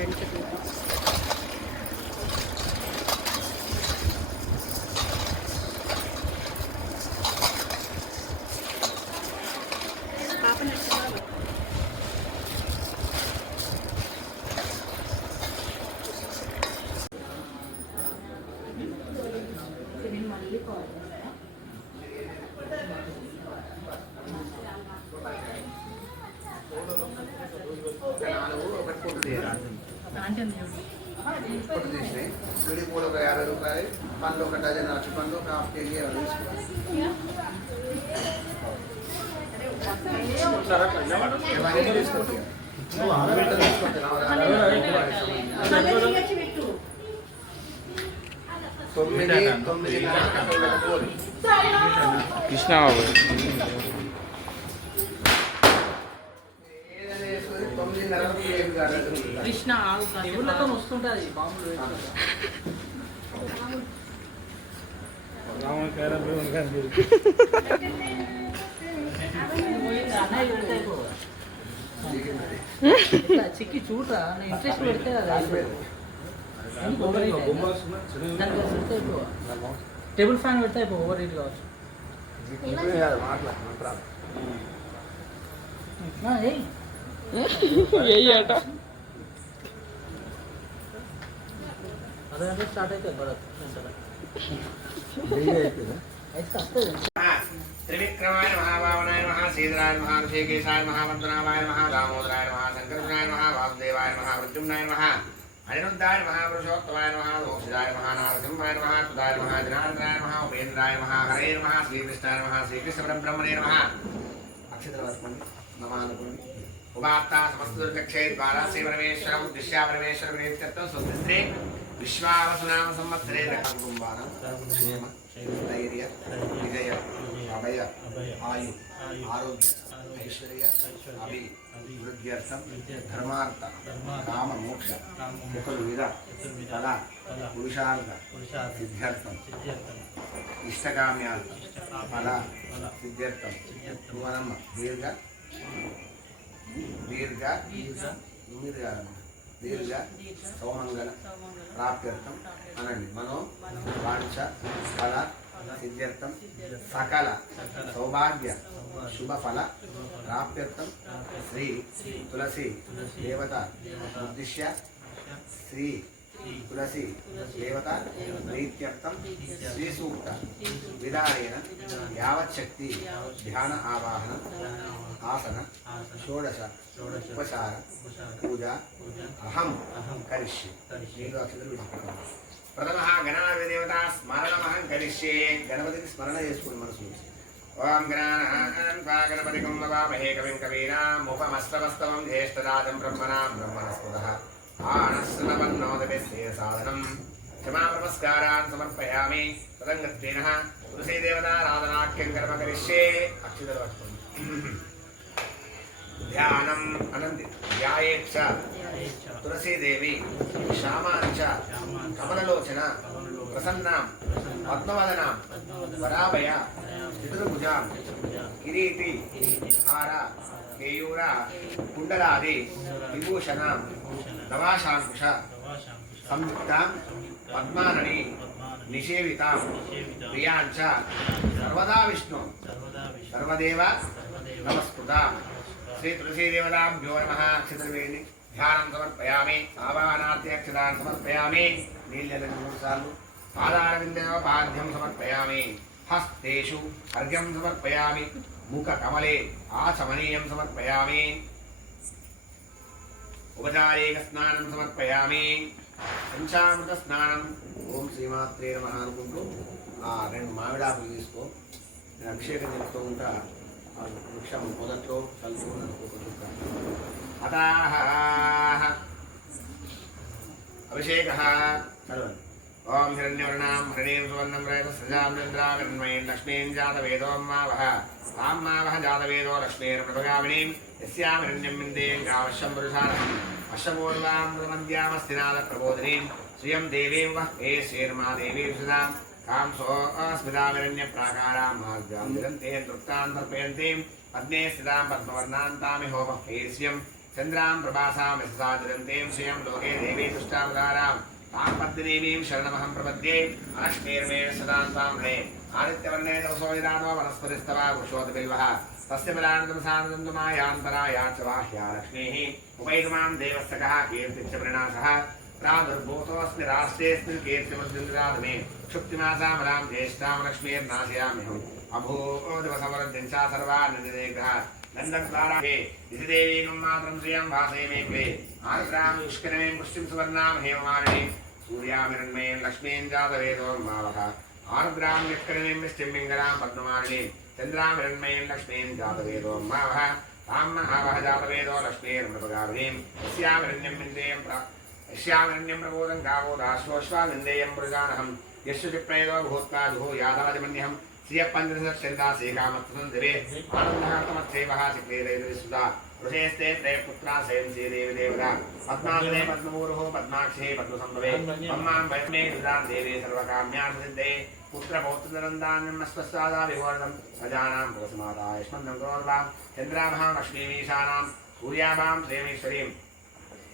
Front విడి పూలు ఒక 50 రూపాయలు, పండ్లు ఒక డజన్ అరటి పండ్లు, ఒక హాఫ్ కేజీ కృష్ణబాబు కృష్ణ ఎవరితో వస్తుంటుంది బాంబులు చిక్కి చూడరా ఇంట్రెస్ట్ పెడితే టేబుల్ ఫ్యాన్ పెడితే అయిపో ఓవర్ హీట్ కావచ్చు. అదే స్టార్ట్ అయితే త్రివిక్రమాయ మహాభావనాయ మహా శ్రీధరాయ మహా ఋషికేశాయ మహావందనాయ మహా దామోదరాయ మహా శంకరనాయ మహా వాసుదేవాయ మహా మృత్యుంజయాయ మహా అనిరుద్ధాయ మహా పురుషోత్తమాయ మహా మోక్షదాయ మహా నారసింహాయ మహా సుధాయ మహా జనార్దనాయ మహా ఉపేంద్రాయ మహా హరే మహా శ్రీకృష్ణాయ మహా శ్రీకృష్ణ పరబ్రహ్మణే మహా అక్షతరవర్పణి నమానుకుని ఉపాత్తా సమస్త దుర్గక్షయ ద్వారా శ్రీ పరమేశ్వరం దిశ్యా పరమేశ్వర ప్రేత్యత్వం స్వస్తి విశ్వావసునామ సంవత్సరే కుటుంబానం క్షేమ ధైర్య విజయ అభయ ఆయు ఆరోగ్య ఐశ్వర్య అభివృద్ధ్యర్థం ధర్మార్థ కామ మోక్ష చతుర్విధ ఫల పురుషార్థ సిద్ధ్యర్థం ఇష్టకామ్యార్థం ఫల సిద్ధ్యర్థం భువనమ్మ దీర్ఘ దీర్ఘ దీర్ఘ సౌమంగళ ప్రాప్త్యర్థం అనండి. మనో వాంఛ ఫల సిద్ధ్యర్థం సకల సౌభాగ్య శుభఫల ప్రాప్త్యర్థం శ్రీ తులసి దేవత ఉద్దిశ్య శ్రీ తులసి దేవత ప్రీత్యర్థం శ్రీ సూక్త విధానేన యావచ్చక్తి ధ్యాన ఆవాహన ఆసన షోడశ ఉపచార పూజ అహం కరిష్యే. ప్రథమ గణాధిపతి దేవత స్మరణమహం కరిష్యే. గణపతిని స్మరణ చేసుకుని మనసు ఓం గణపతికం వవామహే కవిం కవీనాముపమస్తమస్తమం జ్యేష్ఠరాజం బ్రహ్మణాం బ్రహ్మణస్పదః ఆనస్సునవన్నోదభిస్సేయ సాధనం క్షమాప్రమస్కారాన్ సమర్పయామి. తదంగత్వేన తులసీ దేవతారాధనాఖ్యం కర్మ కరిష్యే. అక్షితలు పట్టుకోండి. ధ్యానం అనంది ధ్యాయేచ్చ తులసీదేవి శ్యామాంచ కమలలోచన ప్రసన్నాం పద్మవదనాం వరాభయ చతుర్భుజాం కిరీటి హార కేయూర కుండలాది విభూషణాం నవాశాంకుశ సంయుక్తాం పద్మానని నిషేవితాం ప్రియాంచ సర్వదా విష్ణు సర్వదేవ నమస్కృతాం. శ్రీ తులసీదేవతాభ్యో నమః. అక్షతవేణి ధ్యానం సమర్పయామి. ఆవాహనార్థ్యక్షతాన్ని సమర్పయామి. నీళ్ళని 3 సార్లు పాదారవిందోపాద్యం సమర్పయామి. హస్తేషు అర్ఘ్యం సమర్పయామి. ముఖ కమలే ఆచమనీయం సమర్పయామి. ఉపచారేక స్నానం సమర్పయామి. పంచామృత స్నానం. ఓం శ్రీమాత్రే నమః అనుకుంటూ 2 మామిడాకులు తీసుకో. నేను అభిషేకం చేస్తూ ఉంటా. వృక్షం మొదట్లో కలుపుకుని అతాః అభిషేకః చదవండి. ఓం హిరణ్యవర్ణాం హరిణీం సువర్ణం రేతస్రజాం చంద్రాగన్మయీం లక్ష్మీం జాతవేదోం మావహ తాం మావహ జాతవేదో లక్ష్మీర్ప్రభగామినీం యస్యాం హిరణ్యం విందేం గావశ్యం పురుషానహం అశ్వపూర్వాం మృతమద్యామస్తినాద ప్రబోధినీం శ్రియం దేవీం వః ఏ శేర్మా దేవీ సుధాం కాంసో స్మితామిరణ్య ప్రాకారాం మార్గాం నిరంతే తృప్తాం తర్పయంతీం పద్మే స్థితాం పద్మవర్ణాంతామి హోమః హేస్యం चंद्रां प्रभासां यशसादरन्तीं श्रियं लोके देवी तुष्टावतारां तां पद्मदेवीं शरणमहं प्रपद्ये अनश्मेर्मेण सदां तां भणे आदित्यवर्णे तपसो विदानो वनस्पतिस्तवा वृक्षोदबिल्वः तस्य बलानन्दमसानन्दमायान्तरायात् च बाह्या लक्ष्मीः उपैतमां देवस्तकः कीर्तिश्च प्रणाशः प्रादुर्भूतोऽस्मि राष्ट्रेऽस्मिन् कीर्तिमद्युन्द्राधमे क्षुप्तिमासामलां ज्येष्ठां लक्ष्मीर्नाशयाम्यहम् अभूदिवसमरद्दिंशा सर्वानन्ददेग्रः नन्दद्वाराहे इति देवीं मातरं श्रियं भासे मे कुले आर्द्रां युष्करमें पुष्टिं सुवर्णां हेममालिनीं सूर्यामिरण्मयीं लक्ष्मीं जातवेदोर्मावः आर्द्रां युष्करमें पुष्टिं पिङ्गलां पद्ममालिनीं चन्द्रामिरण्मयीं लक्ष्मीं जातवेदोर्मावः तां महावः जातवेदो लक्ष्मीर्मृपगाभिनीं यस्यामिरण्यं प्रबोधं गावो दाश्वश्वानिन्देयं मृगानहं यस्य चिप्रयदो भूत्वा जुहो यादाजमन्यहं श्रियपञ्चदशचन्दासेकामत्सं दिवे आनन्दः सिक्लेदयिसुधा वृषेस्ते त्रय पुत्रा सयंसी देवी देवता पद्मासने पद्मपूरुः पद्माक्षे पद्मसम्भवे ब्रह्मां वैष्णे सुधां देवी सर्वकाम्यार्थसिद्धये पुत्रपौत्रनन्दान्यमस्वस्वादाभिवर्धं प्रजानां पुरस्माता यष्मन्तं क्रोर्वां चन्द्राभां लक्ष्मीमीशानां सूर्याभां श्रेमेश्वरीं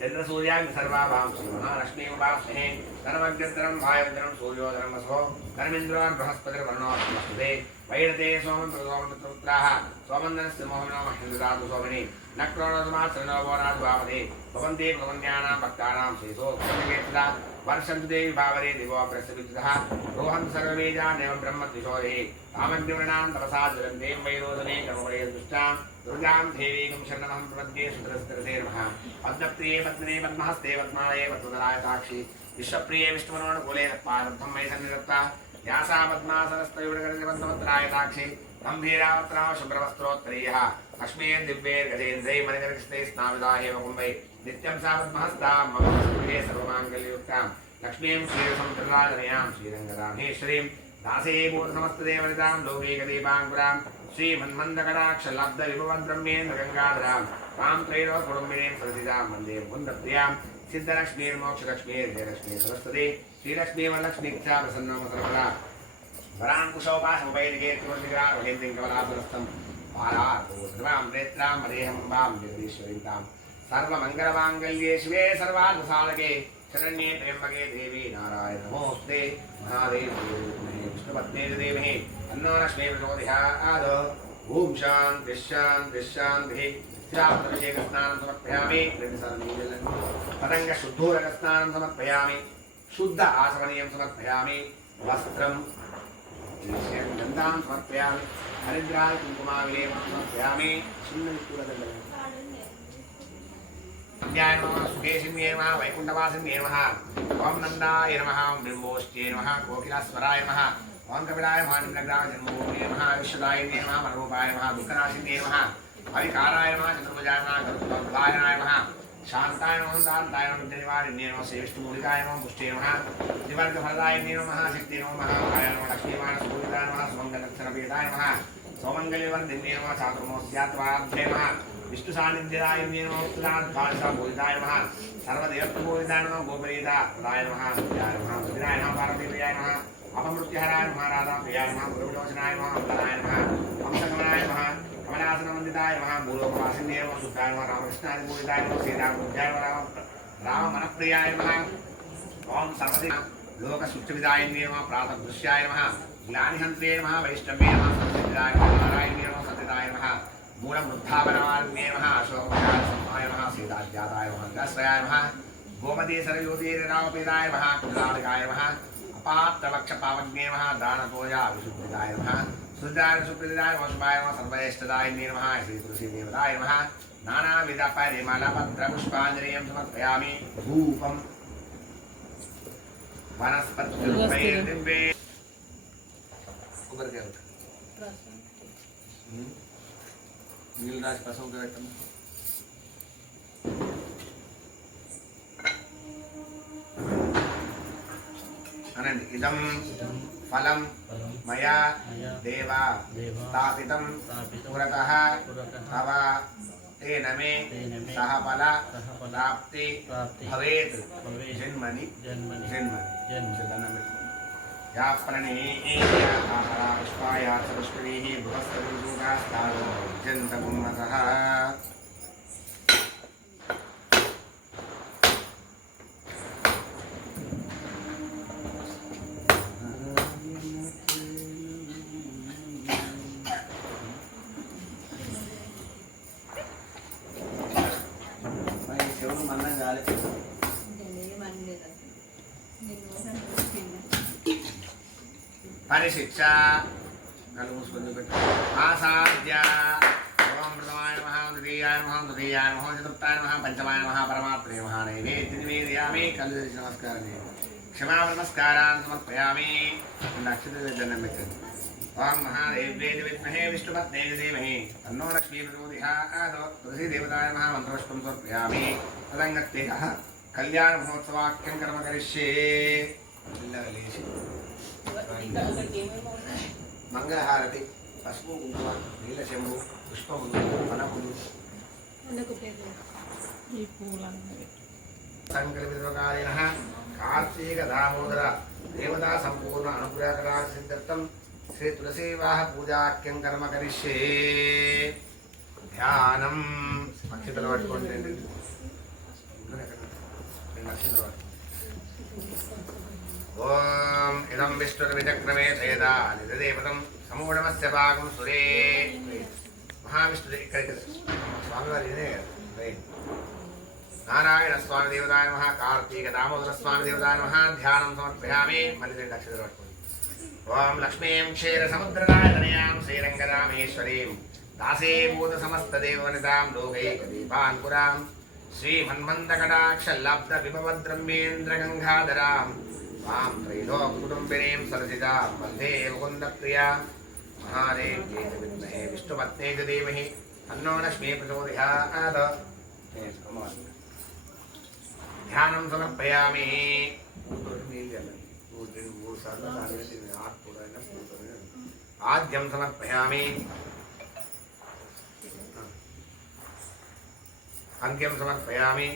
चंद्रसूर्याग्नि सर्वाभां श्रीमहालक्ष्मीमुपास्महे सर्वज्ञतरं वायुतरं सूर्योदरं वसो कर्मेन्द्रान् बृहस्पतिर्वर्णोऽस्मस्ते वैरते सोमं प्रसोमं पुत्राः सोमन्दनस्य मोहनो महेन्द्रादु सोमिनि नक्रोणोदमात्सरणोपोराद्वामदे भवन्ते भवन्यानां भक्तानां शेषो क्षणकेतदा वर्षन्तु देवी भावरे दिवो प्रस्यविद्युतः रोहं सर्ववेदानेव ब्रह्मद्विषोरे कामज्ञवृणां तपसा ज्वलन्ते वैरोदने कर्मवरे दुष्टां दुर्गां देवीं शरणमहं प्रपद्ये सुतरस्तरते नमः पद्मप्रिये पद्मने पद्महस्ते पद्मालये पद्मधराय साक्षी विश्वप्रिये विष्णुमनोनुकूले तत्पादब्धं मयि सन्निधत्ता व्यासा पद्मासनस्तयुडगणपद्मत्राय साक्षी गम्भीरावत्राव शुभ्रवस्त्रोत्तरीयः लक्ष्मीर् दिव्यैर् गजेन्द्रैः मणिगणकृष्णैः स्नाविदाहेव कुम्भैः नित्यं सा पद्महस्तां मम गृहे सर्वमाङ्गल्ययुक्तां लक्ष्मीं श्रीरसमुद्रराजनयां श्रीरङ्गदामेश्वरीं दासे पूर्णसमस्तदेवनितां लौकिकदीपाङ्कुरां श्रीमन्मन्दकटाक्षलब्धविभवद्ब्रह्मेन्द्रगङ्गाधरां तां त्रैलोककुटुम्बिनीं सरसिजां वन्दे मुकुन्दप्रियां सिद्धलक्ष्मीर्मोक्षलक्ष्मीर्जयलक्ष्मी सरस्वती श्रीलक्ष्मीवरलक्ष्मीक्षा प्रसन्नं सर्वदा वराङ्कुशोपासमुपैर्गेत्वर्तिग्रामहेन्द्रिं कमलासनस्थं पारार्पूर्ध्वां प्रेत्रां मदेहम्बां जगदीश्वरीं तां सर्वमङ्गलमाङ्गल्ये शिवे सर्वार्थसाधके शरण्ये त्र्यम्बके देवी नारायण नमोऽस्ते महादेवी विष्णुपत्नी देवी अन्नो लक्ष्मी प्रचोदयात् ॐ शान्तिः शान्तिः शान्तिः श्रीरामतभिषेकस्नानं समर्पयामि पतङ्गशुद्धोदकस्नानं समर्पयामि शुद्ध आसमनीयं समर्पयामि वस्त्रं गन्धां समर्पयामि हरिद्राय कुङ्कुमाविलेपं समर्पयामि नमः सुकेशिन्ये नमः वैकुण्ठवासिन्ये नमः ॐ नन्दाय नमः ॐ बिम्बोष्ट्ये नमः कोकिलास्वराय नमः ॐ कपिलाय नमः निम्नग्रामजन्मभूमये नमः विश्वदायिन्ये नमः मनोरूपाय नमः दुःखनाशिन्ये नमः अविकाराय नमः चतुर्भुजाय नमः गरुत्मध्वाय नमः शान्ताय नमः शान्ताय नमः विद्यानिवारिण्ये नमः श्रीविष्णुमूलिकाय नमः पुष्टे नमः त्रिवर्गफलदायिन्ये नमः शक्ति नमः महाकाय नमः लक्ष्मीमानसपूजिताय नमः सुमङ्गलक्षणपीठाय नमः सौमङ्गल्यवर्धिन्ये नमः चातुर्मोस्यात्वाभ्ये नमः विष्णुसान्निध्यदायिन्ये नमः उत्तराद्भाषापूजिताय नमः सर्वदेवत्वपूजिताय नमः गोपरीताय नमः विद्याय नमः विद्याय नमः पार्वतीप्रियाय नमः अपमृत्युहराय नमः राधाप्रियाय नमः गुरुविलोचनाय नमः अम्बराय नमः हंसकमलाय नमः कमलासनवन्दिताय नमः भूलोकवासिन्ये नमः शुद्धाय नमः रामकृष्णादिपूजिताय नमः श्रीरामबुद्धाय नमः राममनप्रियाय नमः ॐ सर्वदे लोकसुष्ठविदायिन्ये नमः प्रातःदृश्याय नमः ज्ञानिहन्त्रे नमः वैष्णवे नमः संसिद्धाय नमः नारायण्ये नमः सत्यदाय नमः मूलवृद्धावनवान्ये नमः अशोकमयाय नमः सीताज्ञाताय नमः दशरथाय नमः गोमती सरयूतीरावपीताय नमः कुलालिकाय नमः अपात्रवक्षपावज्ञे नमः दानतोया विशुद्धिदाय नमः सुधाय सुप्रदाय नमः शुभाय नमः सर्वैष्ठदायिन्ये नमः श्रीतुलसीदेवताय नमः नानाविधपरिमलपत्रपुष्पाञ्जलिं समर्पयामि धूपं वनस्पतिर्दिव्ये ऊपर क्या होता नीलराज पसों के रखना अनंत इदम फलम मया देवा स्थापितं पुरतः तव तेन मे सह फल प्राप्ति भवेत् जन्मनि या प्रणीयापराष्पाया सरस्वतीः बृहस्पतिर्जुगास्तारो जन्तमुन्मतः ఉండాలి. పరిశిక్ష కళ్ళు మూసుకొని పెట్టు. ఆసాద్య ఓం ప్రథమాయ నమః ద్వితీయాయ నమః తృతీయాయ నమః చతుర్థాయ నమః పంచమాయ నమః పరమాత్మనే నమః నైవేద్యం నివేదయామి. కళ్ళు తెరిచి నమస్కారం చేయండి. క్షమా నమస్కారాన్ని సమర్పయామి. నక్షత్ర దండం పెట్టండి. ఓం మహాదేవ్యే విద్మహే విష్ణుపత్నే ధీమహి తన్నో లక్ష్మీ ప్రచోదయాత్. తులసీ దేవతాయ నమః మంత్రపుష్పం సమర్పయామి. తదంగత్యేన కళ్యాణ మహోత్సవాఖ్యం కర్మ కరిష్యే. లేచి మంగళహారతి, పసుపు కుంకుమ, నీళ్ళ చెంబు, పుష్పములు, వనములు, సంకల్పితకారిణ కార్తీక దామోదర దేవతా సంపూర్ణ అనుగ్రహకరా సిద్ధం శ్రీ తులసీవాహ పూజాఖ్యం కర్మ కరిష్యే. ధ్యానం. అక్షతలు పట్టుకోండి. రెండు అక్షతలు పట్టుకోండి. ఓం ఇదం విష్ణుర్విచక్రమే తేదా నిదేవతం సమూఢమస్య భాగం సురే. మహావిష్ణుడు ఇక్కడికి స్వామివారి ఇదే రైట్. నారాయణ స్వామి దేవతాయ నమః. కార్తీక దామోదర స్వామి దేవతాయ నమః. ధ్యానం సమర్పయామి. మళ్ళీ రెండు అక్షరాలు పట్టుకోండి. ఓం లక్ష్మీం క్షీర సముద్రరాజనయాం శ్రీరంగరామేశ్వరీం దాసీభూత సమస్త దేవనితాం లోకైక దీపాంకురాం శ్రీమన్మందకటాక్ష లబ్ధ విభవద్రమ్యేంద్ర గంగాధరాం వాం త్రైలోక కుటుంబినీం సరసిజాం వందే ముకుందప్రియా. మహాదేవ్యే చ విద్మహే విష్ణుపత్నే చ ధీమహి తన్నో లక్ష్మీ ప్రచోదయాత్. ధ్యానం సమర్పయామి. మూడు సార్లు ఆద్యం సమర్పయామి. అంక్యం సమర్పయామి.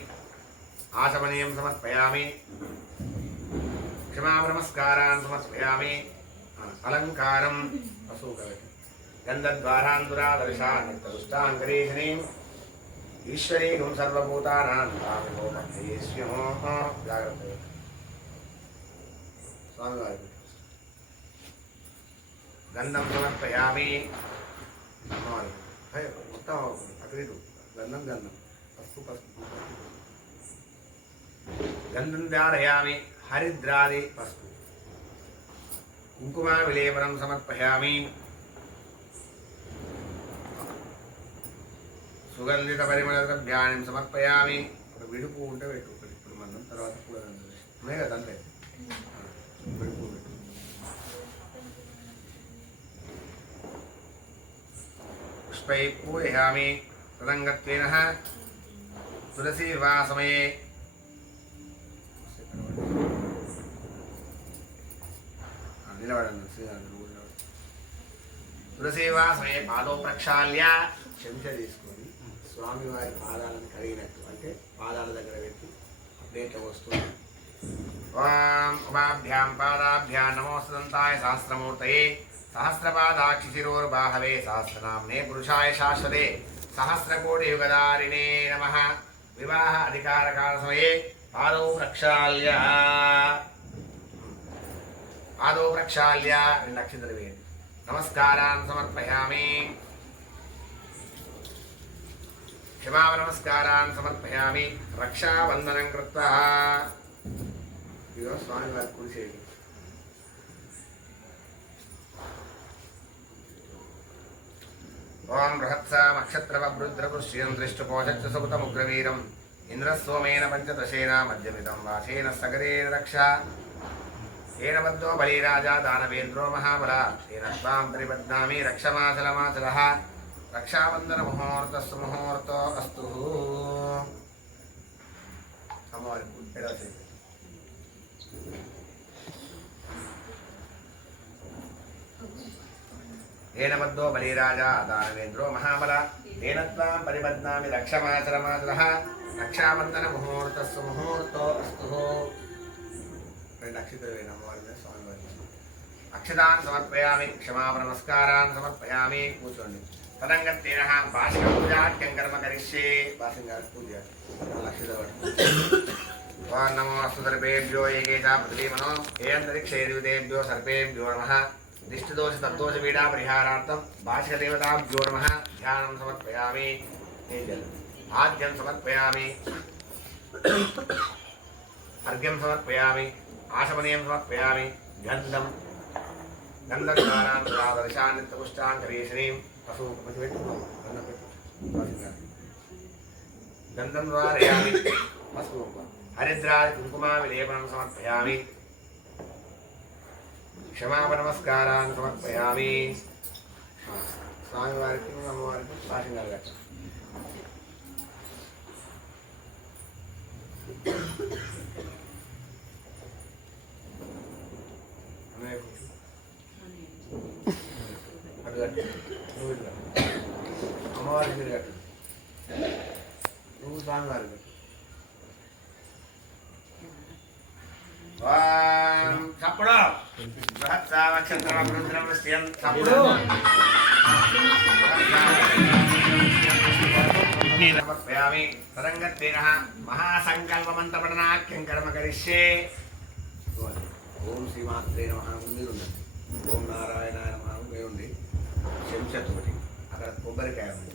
ఆచమనీయం సమర్పయామి. క్షమా నమస్కారాన్ సమర్పయామి. అలంకారం గంధద్వారాంతురాదర్శాన్నిష్టాంకరీషణీం ఈశ్వరీం సర్వభూతానాం జాగ్రత్త. స్వామివారి గంధం సమర్పయామి. అమ్మవారి మొత్తం అగ్రిడు గంధం గంధం పసుపు పసుపు గంధం ధారయామి. హరిద్రాది పసుపు కుంకుమ విలేపనం సమర్పయామి. సుగంధిత పరిమళ ద్రవ్యాన్ని సమర్పయామి. ఇప్పుడు విడుపు ఉంటే పెట్టు. ఇప్పుడు మనం తర్వాత కూడా ఉన్నాయి కదా అంతే. విడుపు పెట్టు. పుష్పై పూజయామి. తదంగత్వేన తులసీ వివాహసమయే నిలబడండి. తులసీవాసమే పాదో ప్రక్షాళ్య. చెంచ తీసుకొని స్వామివారి పాదాలను కడిగినట్టు అంటే పాదాల దగ్గర పెట్టి ప్లేట్ వస్తుంది. ఓం ఉభాభ్యాం పాదాభ్యాం నమోస్తుదంతాయ సహస్రమూర్తయే సహస్రపాదాక్షి శిరోర్బాహవే సహస్రనామ్నే పురుషాయ శాశ్వతే సహస్రకోటి యుగదారిణే నమః. వివాహ అధికారకాల సమయే పాదౌ ప్రక్షాళ్య. పాదో ప్రక్షాళ్య. రెండు అక్షంతలు వేయండి. నమస్కారాన్ సమర్పయామి. క్షమా నమస్కారాన్ సమర్పయామి. రక్షాబంధనం కృత్వా. ఇదిగో స్వామివారి కుడి చేయండి. ఓం బృహత్సామక్షత్రవృద్రపుష్యం దృష్టుపోషచ్చ సుభృతముగ్రవీరం ఇంద్రస్సోమేన పంచదశేన మధ్యమితం వాసేన సగరేణ రక్ష. ఏన బద్ధో బలిరాజా దానవేంద్రో మహాబల తేన త్వాం పరిబధ్నామి రక్షమాచలమాచలః. రక్షాబంధన ముహూర్తస్సు ముహూర్తో అస్తు. అమ్మవారి ఏన బద్ధో బలిరాజా దానవేంద్రో మహాబల తేన త్వాం పరిబధ్నామి రక్షమాచలమాచలః. రక్షాబంధన ముహూర్తస్సు ముహూర్తో అస్తు. రెండు అక్షతలు వేయండి. అమ్మవారి స్వామివారి అక్షతాన్ని సమర్పయామి. క్షమాపణ నమస్కారాన్ని సమర్పయామి. కూర్చోండి. తదంగత్యేన భాషిక పూజాఖ్యం కర్మ కరిష్యే. భాషంగా పూజ అక్షత ఓం నమో అస్తు సర్పేభ్యో ఏకేశా పృథివీమనో ఏ అంతరిక్షే దేవతేభ్యో సర్పేభ్యో నమః. దిష్టిదోష తద్దోష పీడా పరిహారార్థం భాషిక దేవతాభ్యో నమః. ధ్యానం సమర్పయామి. ఆద్యం సమర్పయామి. अर्घ्यं समर्पयामि आशमनीयं समर्पयामि गन्धं गन्धद्वारान् नित्यपुष्टाङ्करीश्रीं गन्धं द्वारयामि हरिद्रादि कुङ्कुमाविलेपनं समर्पयामि क्षमापनमस्कारान् समर्पयामि स्वामिवारिकि अम्मवारिकि भाषिङ्गारु गच्छामि అమ్మవారికి నువ్వు స్వామివారికి చప్పుడు చప్పుడు సమర్పయామి తరంగత్వేన మహాసంకల్పమంత్రపఠనాఖ్యం కర్మ కరిష్యే ఓం శ్రీమాత్రే నమః ఉంది ఓం నారాయణాయ నమః ఉంది చెంచత్ ఒకటి అక్కడ కొబ్బరికాయ ఉంది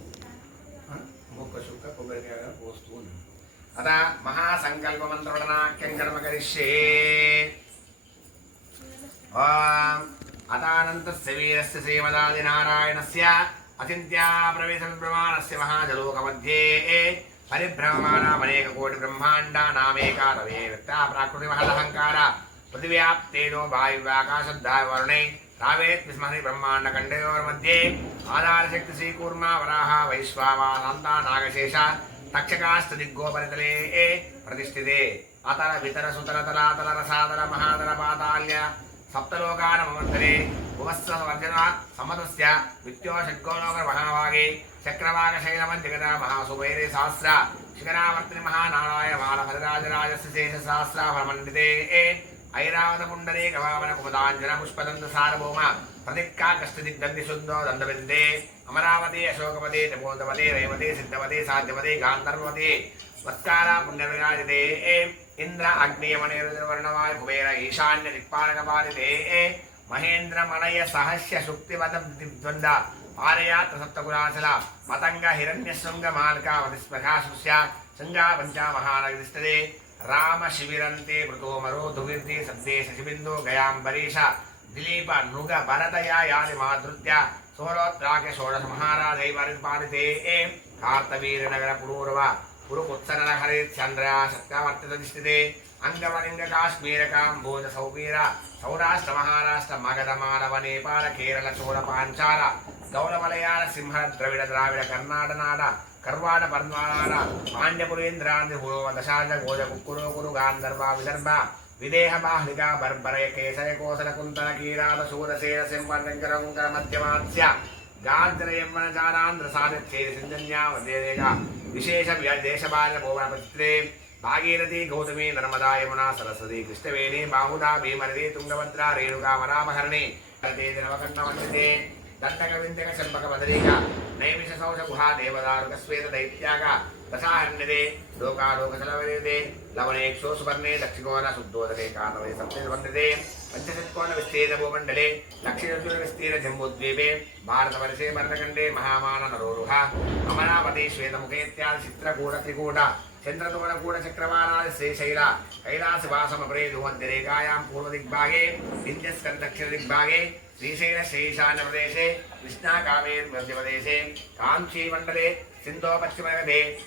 ఒక్క చుక్క కొబ్బరికాయ పోస్తూ ఉంది అత మహాసంకల్పమంత్రపఠనాఖ్యం కర్మ కరిష్యే అతానంతస్య వీరస్య శ్రీమదాదినారాయణస్య అచింత్యా ప్రవేశబ్రహ్మాణస్య మహాజలోకमध्ये పరిభ్రమమాణమనేకకోటి బ్రహ్మాండానామేకారవే వ్యక్తా ప్రాకృతిమహదహంకార పృథివ్యాప్తేనో వాయువ్యాకాశద్ధావరుణై రావేత్ విస్మహి బ్రహ్మాండఖండయోర్मध्ये ఆధారశక్తి శ్రీకూర్మా వరాహ వైశ్వావానంతా నాగశేష తక్షకాష్ట దిగ్గోపరితలే ప్రతిష్ఠితే అతర వితర సుతర తలాతల రసాదర మహాదర పాతాల్య సప్తలోకానమంతరే భువస్వర్జన సమదస్య విత్యోషడ్గోలోక మహావాగే చక్రవాకశైలమంతిగత మహాసువైరే సహస్ర శిఖరావర్తిని మహానారాయ బాలభద్రాజరాజస్య శేష సహస్రాభరమండితే ఐరావత పుండరీ గవామన కుమదాంజన పుష్పదంత సారభౌమ ప్రతిక్కాకష్ట దిగ్దంది శుద్ధో దండవిందే అమరావతి అశోకవతి తపోదవతి రేవతి సిద్ధవతి సాధ్యవతి గాంధర్వతి వత్కార పుణ్యవిరాజితే ఇంద్ర అగ్నియమనిర్వర్ణవాయ కుబేర ఈశాన్య దిక్పాలకపాలితే మహేంద్రమణయ సహస్య శుక్తివత ద్వంద్వ పారయాత్ర సప్తగుణాచల మతంగ హిరణ్యశృంగ మాల్కావతి స్పృహాశుష్య శృంగా పంచా మహానగరిష్టదే రామ శిబిరంతే మృతోమరో దుర్విర్ది సద్దే శశిబిందు గయాంబరీష దిలీప నృగ భరతయా యాని మాధృత్య సోరోత్రాఖ్య షోడశ మహారాజైవరిపాలితే కార్తవీరనగర పురూరవ పురుపుత్సనర హరిశ్చంద్ర సత్కావర్తితధిష్ఠితే అంగమలింగ కాశ్మీర కాంబోజ సౌవీర సౌరాష్ట్ర మహారాష్ట్ర మగధ మానవ నేపాల కేరళ చోళ పాంచాల గౌడ మలయాళ సింహ ద్రవిడ ద్రావిడ కర్ణాటనాడ కర్వాడ పర్వాడ పాండ్యపురేంద్రాంధ్ర హురోవ దశాజ గోజ కుక్కురో కురు గాంధర్వ విదర్భ విదేహ బాహ్లిక బర్బరయ కేసర కోసల కుంతల కీరాత శూరసేన సింహంకర మధ్యమాత్స్య గాంధరయమ్మన చారాంధ్ర సాధిత్యే సింజన్యా వందేదేక విశేష దేశబాల భువన పవిత్రే భాగీరథి గౌతమి నర్మదా యమునా సరస్వతి కృష్ణవేణి బాహుదా భీమరథి తుంగభద్రా రేణుకా వరామహరణి నవకర్ణ వందితే దండక విందక శంపక బదరీక నైమిష సౌష గుహా దేవదారుక శ్వేత దైత్యాక దశాహరణ్యదే లోకాలోకసలవదే లవణేక్షో సువర్ణే దక్షికోణ శుద్ధోదకే కానవే సప్తవందితే పంచశత్కోణ విస్తీర్ణ భూమండలే లక్షణ విస్తీర్ణ జంబూద్వీపే భారతవర్షే భరతఖండే మహామాన నరోరుహ అమరావతి శ్వేతముఖేత్యాది చిత్రకూట త్రికూట చంద్రతోడకూట చక్రవారాది శ్రీశైల కైలాసవాసమపరేధువంతిరేకాయాం పూర్వదిగ్భాగే వింధ్యస్కంద దక్షిణ దిగ్భాగే శ్రీశైల శేషాన్య ప్రదేశే కృష్ణాకావేర్ మధ్యప్రదేశే కాంచీ మండలే సింధో పశ్చిమగదే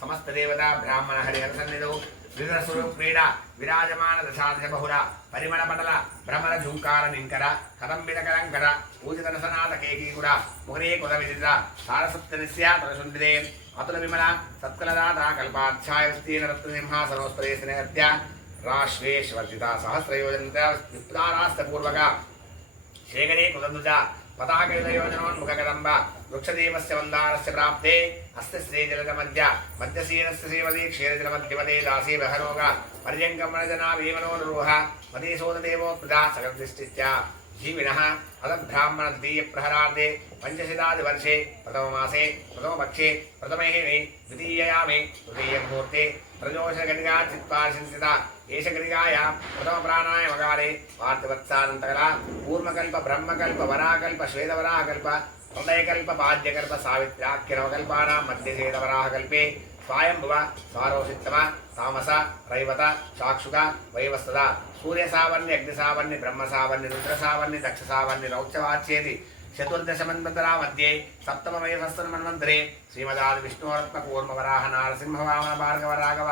సమస్త దేవతా బ్రాహ్మణ హరిహర సన్నిధౌ వివరస్వరూప్ క్రీడ విరాజమాన దశాదశ బహుళ పరిమళ పటల భ్రమర ఝుంకార నింకర కదంబిల కలంకర పూజిత నసనాథ కేకీకుడ ముఖరే కుల విదిత సారసప్తనిస్య తరసుండిదే అతుల విమల సత్కలదాత కల్పాధ్యాయ విస్తీర్ణ రత్న సింహాసనోస్పరేశనత్య రాశ్వేశ్వర్జిత సహస్రయోజనంత విప్లారాస్త పూర్వక శేఖరే కులందుజ పతాకయోజనోన్ముఖ కదంబ వృక్షదేవస్య మందారస్య ప్రాప్తే అస్య శ్రీజలజ మధ్యశీనస్య శ్రీమతి క్షీరజల మధ్యమదే దాసీ బహరోగ పర్యంకమనజనా భీమనోరుహ మదీసోదదేవోత్పదా సగర్దిష్టిత్య జీవినః అదబ్రాహ్మణ ద్వితీయ ప్రహరార్థే పంచశతాది వర్షే ప్రథమమాసే ప్రథమపక్షే ప్రథమేహి ద్వితీయయామే తృతీయ ముహూర్తే త్రయోదశగణిగా చిత్పార్శంసిత ఏషగణిగాయాం ప్రథమ ప్రాణాయామకాలే వార్తివత్సానంతకల కూర్మకల్ప బ్రహ్మకల్ప వరాకల్ప శ్వేతవరాహకల్ప హృదయకల్ప బాధ్యకల్ప సావిత్ర్యాఖ్యనవకల్పానాం మధ్యశేతవరాహకల్పే స్వాయంభువ సారోషిత్తమ తామస రైవత చాక్షుక వైవస్తద సూర్యసావర్ణి అగ్నిసావర్ణి బ్రహ్మసావర్ణి రుద్రసావర్ణి దక్షసావర్ణి రౌచవాచ్యేతి చతుర్దశమన్వంతరా మధ్యే సప్తమవయవస్తన్మన్వంతరే శ్రీమదాది విష్ణోరత్మకూర్మవరాహ నారసింహవామన భార్గవ రాఘవ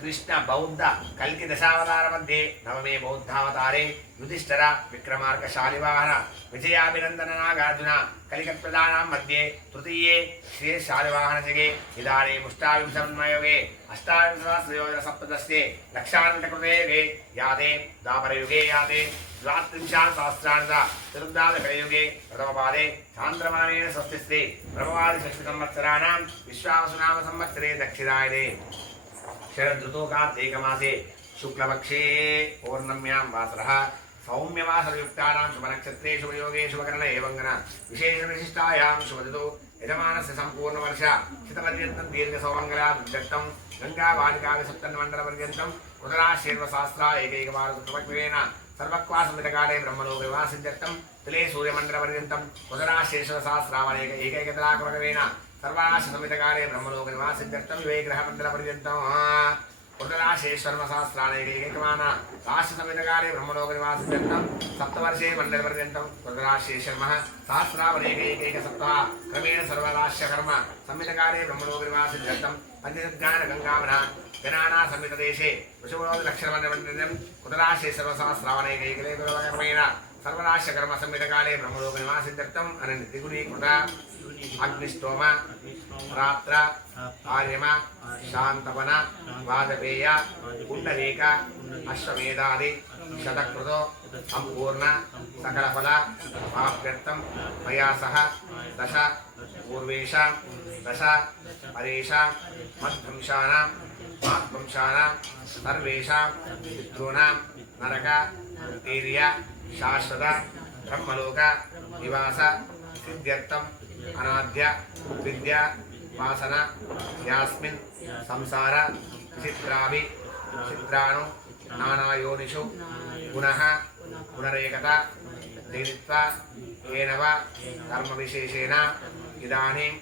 కృష్ణ బౌద్ధ కల్కి దశావతార మధ్యే నవమే బౌద్ధావతారే యుధిష్ఠర విక్రమార్క శాలివాహన విజయాభినందన నాగార్జున కలికత్ప్రదానాం మధ్యే తృతీయే శ్రీ శాలివాహన జగే ఇదానీ ముష్టావింశన్మయోగే అష్టావింశసహస్రయోజన సప్తదశే లక్షానంతకృతయుగే యాదే దాపరయుగే యాదే ద్వాత్రింశాన్ సహస్రాంత చతుర్దాదకయుగే ప్రథమపాదే చాంద్రమానేన స్వస్తిశ్రీ బ్రహ్మవాది షష్ఠి సంవత్సరాణాం విశ్వావసునామ సంవత్సరే దక్షిణాయనే शरदृतु कार्तीकमासे शुक्लपक्षे पौर्णम्यां वासरः सौम्यवासरयुक्तानां शुभनक्षत्रे शुभयोगे शुभकरण एवङ्गन विशेषविशिष्टायां शुभदतो यजमानस्य सम्पूर्णवर्ष शितपर्यन्तं दीर्घसौमङ्गलादत्तं गङ्गावालिकाविसप्तन्मण्डलपर्यन्तं कुदराशेर्वशास्त्रा एकैकवारकृतपक्वेन सर्वक्वासमितकाले ब्रह्मलोकविवासित्यर्थं तिले सूर्यमण्डलपर्यन्तं कुदराशेर्वशास्त्रावलेक एकैकतलाकृतवेन सर्वाशसमितकाले ब्रह्मलोकनिवासित्यर्थं विवेकग्रहमण्डलपर्यन्तं कुदराशेश्वरमशास्त्राणैकैकमान राशसमितकाले ब्रह्मलोकनिवासित्यर्थं सप्तवर्षे मण्डलपर्यन्तं कुदराशेश्वरमः सहस्रावलेकैकैकसप्ताह क्रमेण सर्वराश्यकर्म संहितकाले ब्रह्मलोकनिवासित्यर्थं पञ्चदज्ञानगङ्गामन गणाना संहितदेशे वृषभोदलक्षरमण्डलं कुदराशेश्वरसहस्रावलेकैकैकक्रमेण सर्वराश्यकर्म संहितकाले ब्रह्मलोकनिवासित्यर्थम् अनन्तिगुणीकृत अग्निष्टोम रात्र आर्यम शांतवन वाजपेय कुंडलीक अश्वमेधादि शतकृतो संपूर्ण सकलफल महाप्यर्थम मया सह दश पूर्वेशा दश परेशा मध्वंशानां महद्वंशानां सर्वेषां पितॄणां नरक तीर्य शाश्वत ब्रह्मलोक निवास सिद्ध्यर्थम अनाद्य विद्या वासन यास्मिन् संसार चित्राभि चित्राणु नानायोनिषु पुनः पुनरेकता जनित्वा येन वा कर्मविशेषेण इदानीं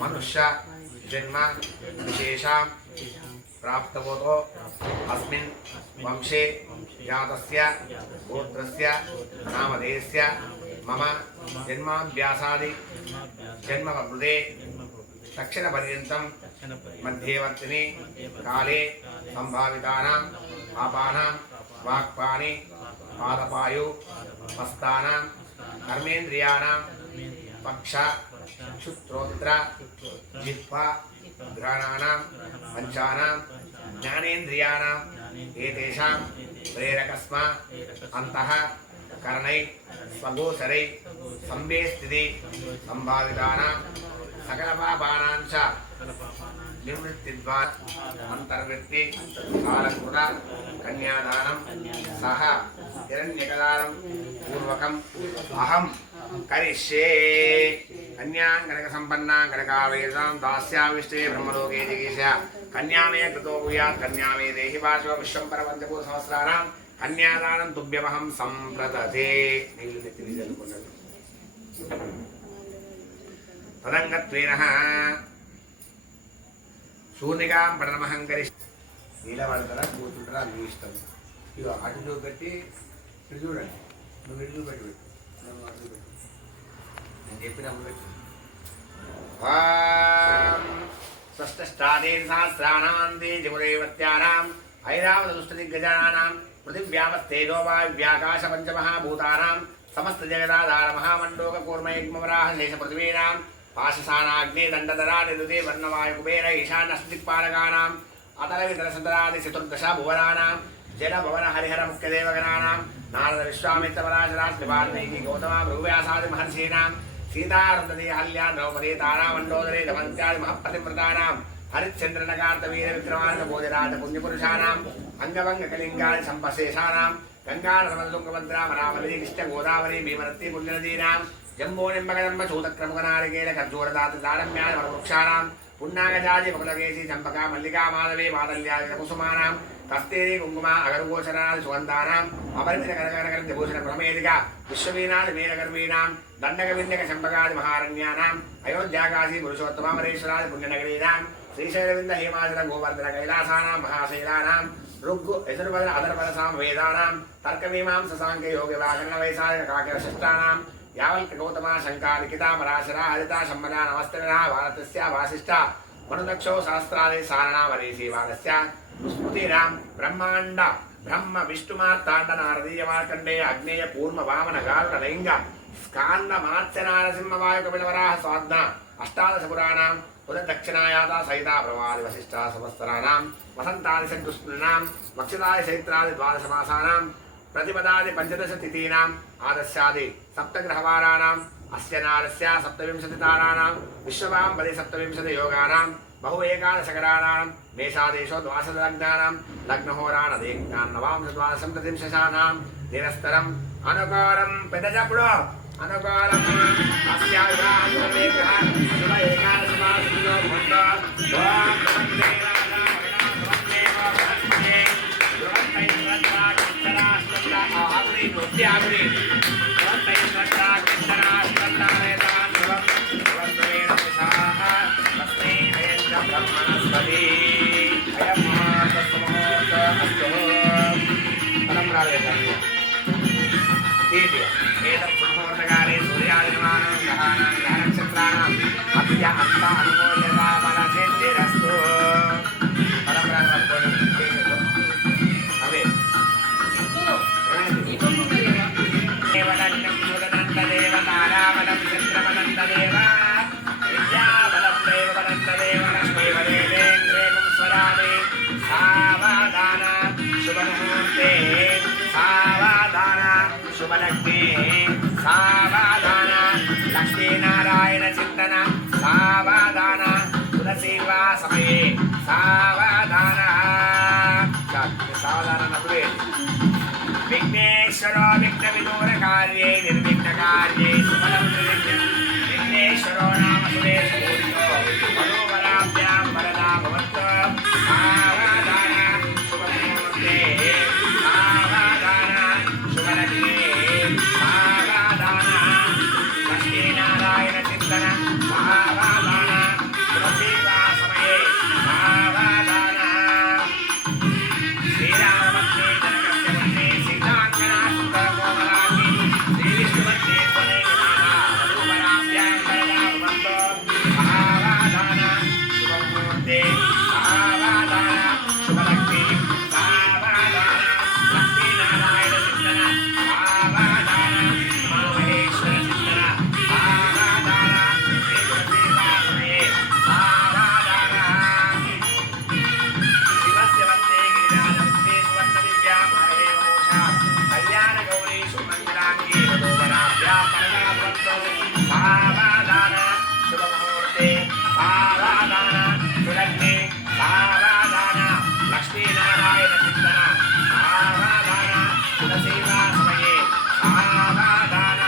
मनुष्य जन्म विशेषां प्राप्तवतो अस्मिन् वंशे जातस्य गोत्रस्य नामधेयस्य मम जन्माभ्यासादि जन्मवृदे दक्षिणपर्यन्तं मध्यवर्तिनि काले सम्भावितानां पापानां वाक्पानि पादपायु हस्तानां कर्मेन्द्रियाणां पक्ष क्षुत्रोत्र जिह्वा घ्राणानां पञ्चानां ज्ञानेन्द्रियाणाम् एतेषां प्रेरकस्मा अन्तः कर्णै स्वगोचरै संवेस्तिति सम्भावितानां सकलपापानां च निवृत्तिद्वारा अन्तर्वृत्ति कालकृत कन्यादानं सह हिरण्यकदानं पूर्वकम् अहं करिष्ये। कन्यां कनकसम्पन्नां कनकावेदां दास्याविष्टे ब्रह्मलोके जिगीष कन्यामे कृतो भूयात् कन्यामे देहि वाचो विश्वं परपञ्चभूतसहस्राणां कन्यादानं तुभ्यमहं सम्प्रदते। तदङ्गत्वेनः शून्यकां पठनमहं करिष्ये। నీలవాడతారా కూర్చుంటారా మీ ఇష్టం. ఇక అటు చూపెట్టి ఇటు చూడండి. నువ్వు ఇటు చూపెట్టి పెట్టు. నువ్వు అటు చూపెట్టు. నేను చెప్పినప్పుడు పెట్టు. స్పష్టష్టాదేవి సహస్రాణాంతే జముదేవత్యానాం ఐరావతదుష్టదిగ్గజానాం పృథివ్యాపస్తేజో వాయువ్యాకాశ పంచమహాభూతానాం సమస్త జగదాధార మహామండోకూర్మయగ్మవరాహ శేష పృథివీనాం పాశసానాగ్నే దండధరా నిరుదే వర్ణవాయు కుబేర ఈశాన్యస్తిక్పాలకానాం अतल वितर संतरादि चतुर्दश भुवनानां जल भवन हरिहर मुख्यदेवगणानां नारद विश्वामित्र पराशराज वाल्मीकि गौतम भृगुव्यासादि महर्षीणां सीतारुंधति अहल्या द्रौपदी तारा मंडोदरी दमंत्यादि महपतिव्रतानां हरिश्चंद्र नगार्तवीर विक्रमार्क भोजराज पुण्यपुरुषाणां अंगभंग कलिंगादि संपशेषाणां गंगानदमलुंगभद्रा मरावली कृष्ण गोदावरी भीमरती पुण्यनदीनां जम्बोनिम्बकदम्ब चूतक्रमुखनारिकेल खर्जूरदाति दारम्यानि वृक्षाणां पुन्नागजाजी बकुलकेशी चंपका मल्लिका माधवी मादल्यादि कुसुमानां कस्तेरी कुंकुमा अगरगोचरादि सुगंधानां अपरिमित कनकनकरभूषण प्रमेदिका विश्ववीनादि मेलगर्वीणां दण्डकविन्यक चंपकादि महारण्यानां अयोध्याकाशी पुरुषोत्तमामरेश्वरादि पुण्यनगरीणां శ్రీశైలవింద హేమాచల గోవర్ధన కైలాసానాం మహాశైలానాం ఋగ్గు యజుర్వేద అధర్వణ సామ వేదానాం తర్కమీమాంస సాంఖ్య యోగ వ్యాకరణ వైశాఖ కాకిల శిష్టానాం యావల్క గౌతమ శంకా లిఖిత పరాశర హరిత సంబద నమస్తవిన భారతస్య వాసిష్ఠ మనుదక్షో శాస్త్రాది సారణామరీషి వారస్య స్మృతిరాం బ్రహ్మాండ బ్రహ్మ విష్ణుమార్తాండ నారదీయ మార్కండేయ అగ్నేయ కూర్మ వామన గారుడ లైంగ స్కాంద మాత్స్య నారసింహ వాయుక విలవరాహ స్వాగ్న అష్టాదశ పురాణాం పునర్దక్షిణాయాత సహిత ప్రవాది వశిష్ట సంవత్సరాణాం వసంతాది సంకృష్ణాం వక్షితాది చైత్రాది ద్వాదశ మాసానాం प्रतिपदादि पंचदश तिथीनां आदस्यादि सप्तग्रहवाराणाम् अस्य नारस्य सप्तविंशतिताराणां विश्ववाम्बदि सप्तविंशति योगानां बहु एकादशकराणां मेषादेशो द्वादशलग्नानां लग्नहोरानदीज्ञान् नवांशद्वादशं प्रतिंशशानां निरस्तरम् अनुकारं पेदजपुडो अनुकारम् अस्यायुधां सर्वेभ्यः शुभ एकादशमासो भवन्तु ब्रह्मकाले सूर्यादिमानं ग्रहाणां ग्रहनक्षत्राणाम् अद्य अन्त अनुकूल्यता फलसिद्धिरस्तु देवतारावलं चन्द्रमनन्ददेव विद्याबलं देवबलन्ददेव लक्ष्मीवदेवेन्द्रेणुं स्वरामे सावधान शुभमुहूर्ते सावधान शुभलग्ने सावधान लक्ष्मीनारायणचिन्तन सावधान तुलसीवा समये सावधान सावधान नपुरे विघ्नेश्वरो विघ्नविदूरकार्ये निर्विघ्नकार्ये सुफलं विघ्नेश्वरो नाम सुरेशपूर्णो मनोबलाभ्यां वरदा भवन्तु सावधान शुभमुहूर्ते सावधान शुभलग्ने सावधान लक्ष्मीनारायणचिन्तन सावधान तुलसीवा समये सावधान श्रीरामभक्ते जनकस्य सीताङ्गना सुन्दरकोमलाङ्गी श्रीविष्णुभक्ते त्वमेव रूपराभ्यां वरदा भवन्तु सावधान शुभमुहूर्ते सावधान शुभलग्ने सावधान लक्ष्मीनारायणचिन्तन सावधान उमामहेश्वरचिन्तन सावधान श्रीतुलसीदासमये सावधान शिवस्य वन्दे गिरिराजवन्दे सुवर्णदिव्यां हरेणोषा कल्याणगौरी सुमङ्गलाङ्गी वधूवराभ्यां वरदा भवन्तु सावधान शुभमुहूर्ते सावधान सुलग्ने सावधान लक्ष्मीनारायणचिन्तन सावधान तुलसीदासमये सावधान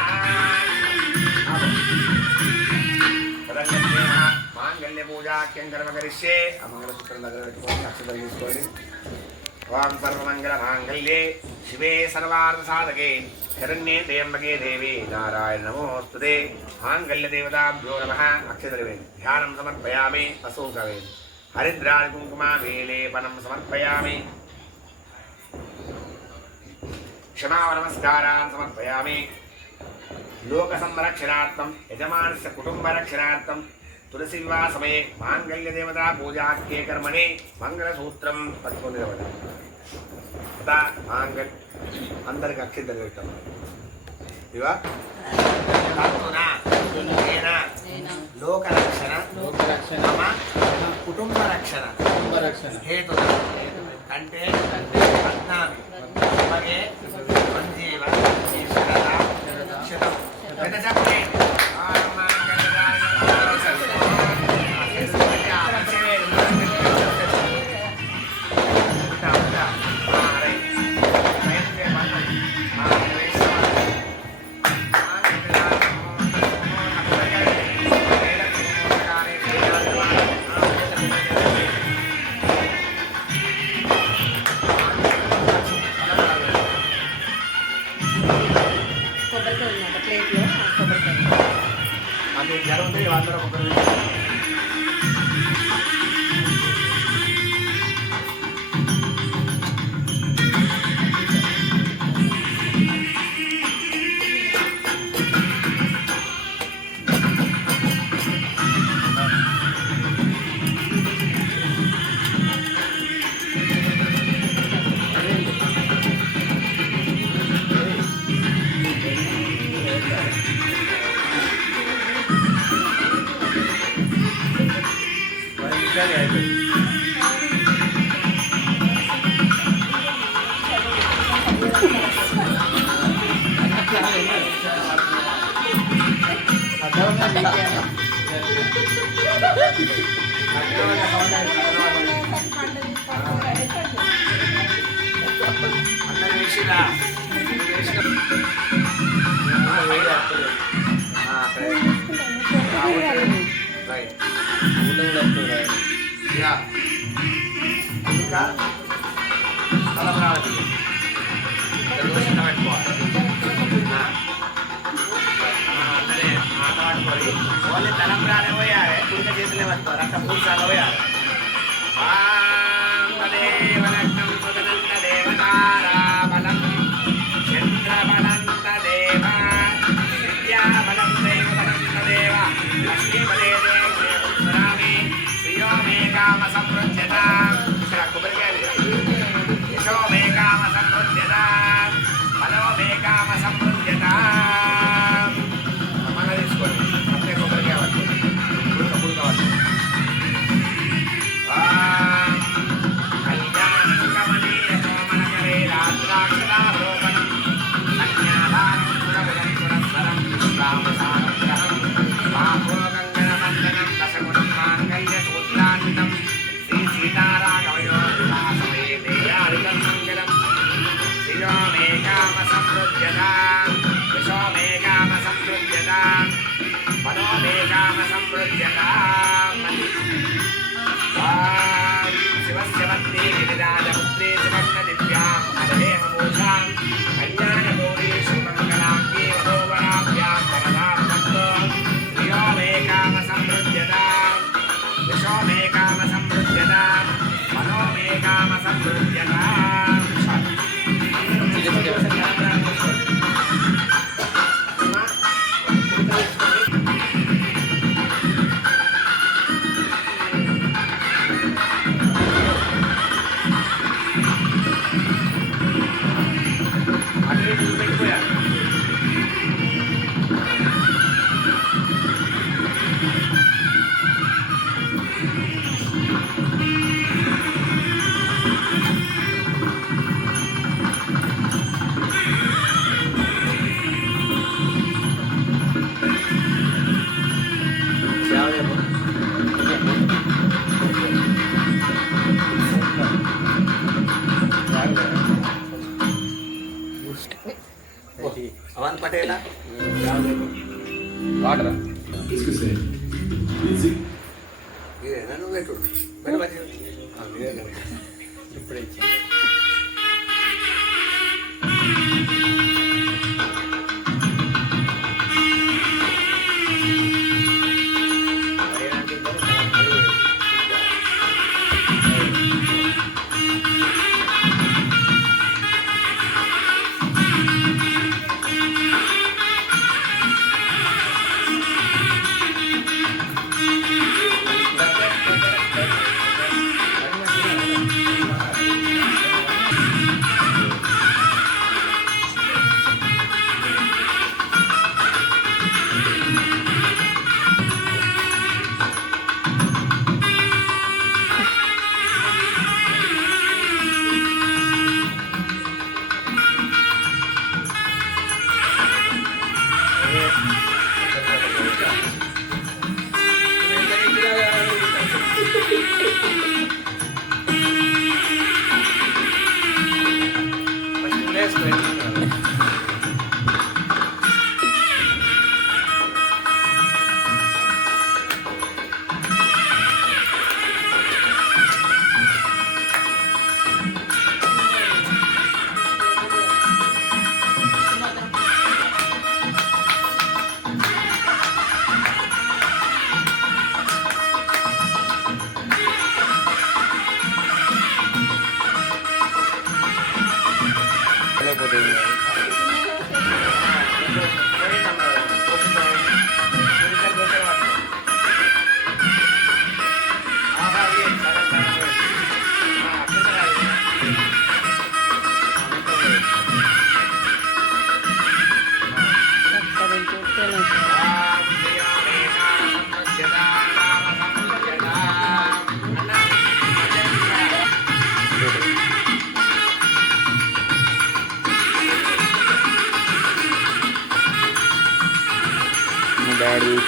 तदन्यत्वेन माङ्गल्यपूजाख्यं कर्म करिष्ये अमङ्गलसूत्रं దగ్గర పెట్టుకొని అక్షతలు తీసుకోండి ఓం సర్వమంగళమాంగళ్యే శివే సర్వార్థసాధకే శరణ్యే త్ర్యంబకే దేవి నారాయణ నమోస్తుతే మాంగళ్యదేవతాభ్యో నమః అక్షతలు వేయండి ధ్యానం సమర్పయామి అశోకవేది హరిద్రాది కుంకుమాభిలేపనం సమర్పయామి क्षमानमस्कारान् समर्पयामि लोकसंरक्षणार्थं यजमानस्य कुटुम्बरक्षणार्थं तुलसीविवाहसमये माङ्गल्यदेवता पूजाख्ये कर्मणि मङ्गलसूत्रं पట్టుకొని तथा माङ्गल्य అందరికి అక్షింతలు పెట్టాం ఇవ లోకరక్షణ మమ కుటుంబ రక్షణ హేతు కంటే పద్నామి అలాగే మంజీవ ఈశ్వరత శతం పెద్ద చెప్పండి కొబ్బరికాయ ఉందంట ప్లేట్లో కొబ్బరికాయ అందరు వేసిరా రైట్ ఇంకా తలపరాలి చిన్న పెట్టుకోవాలి అట్లనే ఆట పట్టుకోవాలి ఓన్లీ తలంబ్రానే పోయాలి కుడిక చేతులే పట్టుకోవాలి అట్లా 3 సార్లు పోయాలి దేవలగ్నం సుగనంత దేవతారాబలం చంద్రబలంత దేవ విద్యాబలం దైవబలంత దేవ లక్ష్మీపదే దేవరామి శ్రియో మే కామ సంవృజ్యత ఇక్కడ కొబ్బరికాయలు యశో మే కామ సంవృజ్యత బలో మే కామ సంవృజ్యత మళ్ళీ తీసుకోండి అప్పుడే కొబ్బరికాయ పట్టుకోండి పుడక పట్టుకోండి శివస్య వందే గిరిరాజపుత్రే సువర్ణ దివ్యాం హరేమ మూషాం కళ్యాణగౌరీషు మంగళాంగే వధూవరాభ్యాం వరదాం భక్తో ప్రియో మే కామ సమృద్ధ్యతాం యశో మే కామ సమృద్ధ్యతాం మనో మే కామ సమృద్ధ్యతాం अवन पटेला वाटर इसके से म्यूजिक ये ननु बैठो बैठ बैठ हां ये कर इपड़े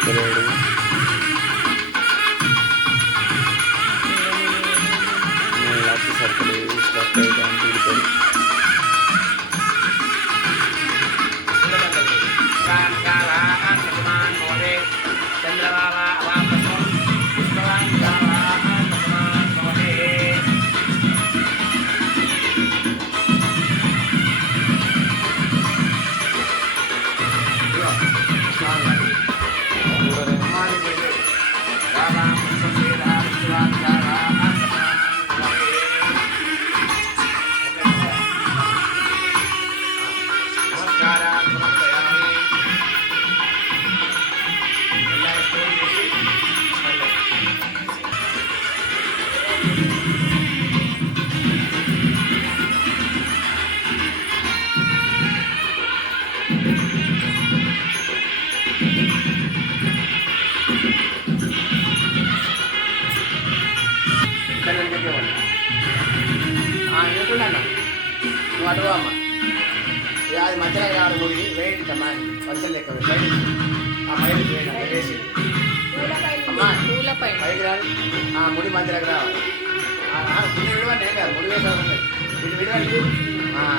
వస్తలేడు. లక్ష సర్కిల్ స్టక్ అవుతాను తిరుగుతాడు. నువ్వు అడుగు అమ్మ అది మధ్యలో కాదు ముడి వేయించమ్మా మంచి లెక్క వేసి అమ్మా పైకి రాదు ముడి మధ్యలోకి రావాలి కింద విడవండి ఏం కాదు ముడి వేసా ఇటు విడవండి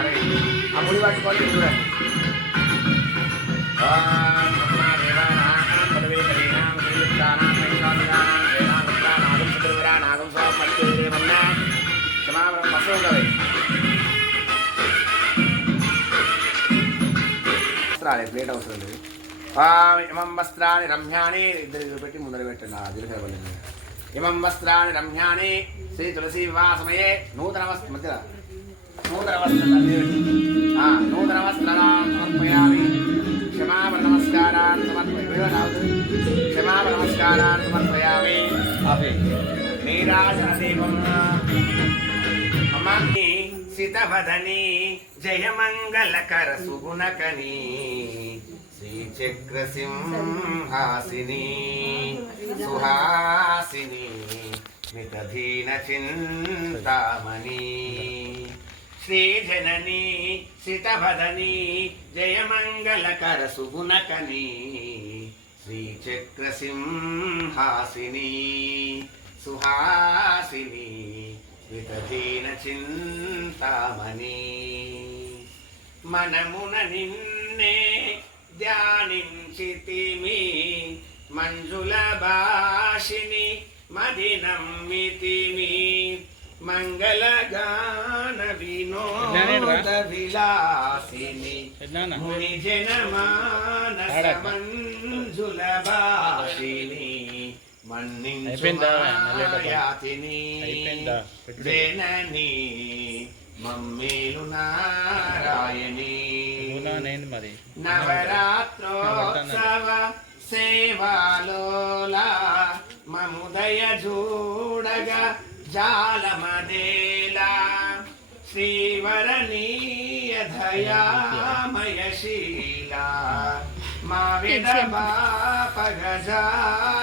రైట్ ఆ ముడి పట్టుకోవాలి చూడండి మస్తు ఉంటుంది వస్త్రాలే ప్లేట్ అవసరం లేదు ఇమం వస్త్రాన్ని రమ్యాని ఇద్దరు పెట్టి ముందర పెట్టండి జీలకర్ర పల్లి ఇమం వస్త్రాన్ని రమ్యాని శ్రీ తులసి వివాహ సమయే నూతన వస్త్ర మధ్య నూతన వస్త్రాన్ని సమర్పయామి క్షమాపణ నమస్కారాన్ని సమర్పయామి నీరాజన దీపం అమ్మాని సితవదని జయమంగళకర సుగుణకని శ్రీచక్రసింహాసిని సుహాసిని మితధీన చింతామణి శ్రీజనని సితవదని జయమంగళకర సుగుణకని శ్రీచక్రసింహాసిని సుహాసిని వితధీన చింతామణి మనమున నిన్నే ధ్యానించితిమి మంజుల భాషిని మదినమ్మితిమి మంగళగాన వినోద విలాసిని ముని జనమానస మంజుల భాషిని మన్నించుమాయాతిని జనని మమ్మేలు నారాయణి నవరాత్రోత్సవ సేవాలోలా మముదయ జూడగా జాలమదేలా శ్రీవరణీయ దయామయశీలా మా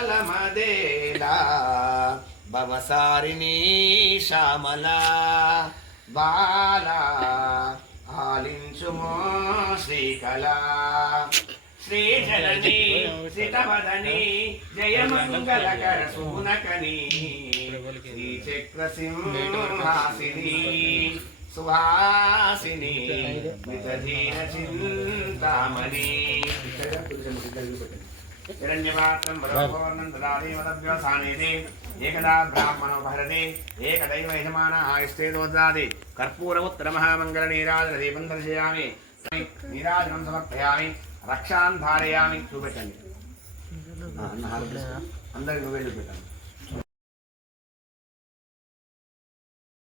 విడబాపగజాలమదేలా భవసారిణీ శ్యామలా బాలా ఆలించుమో శ్రీకళా శ్రీజనని శ్రితవదని జయమంగళకర సుగుణకని శ్రీచక్రసింహాసిని సుహాసిని మితధీన చింతామణి హిరణ్యపాత్రం వరపూర్ణం దదాతి మదవ్యవసానేతి ఏకదా బ్రాహ్మణో భరతి ఏకదైవ యజమాన ఆయుష్తే దోదాది కర్పూరముత్తర మహామంగళ నీరాజన దీపం దర్శయామి నీరాజనం సమర్పయామి రక్షాన్ ధారయామి చూపెట్టండి అందరికి నువ్వే చూపెట్టండి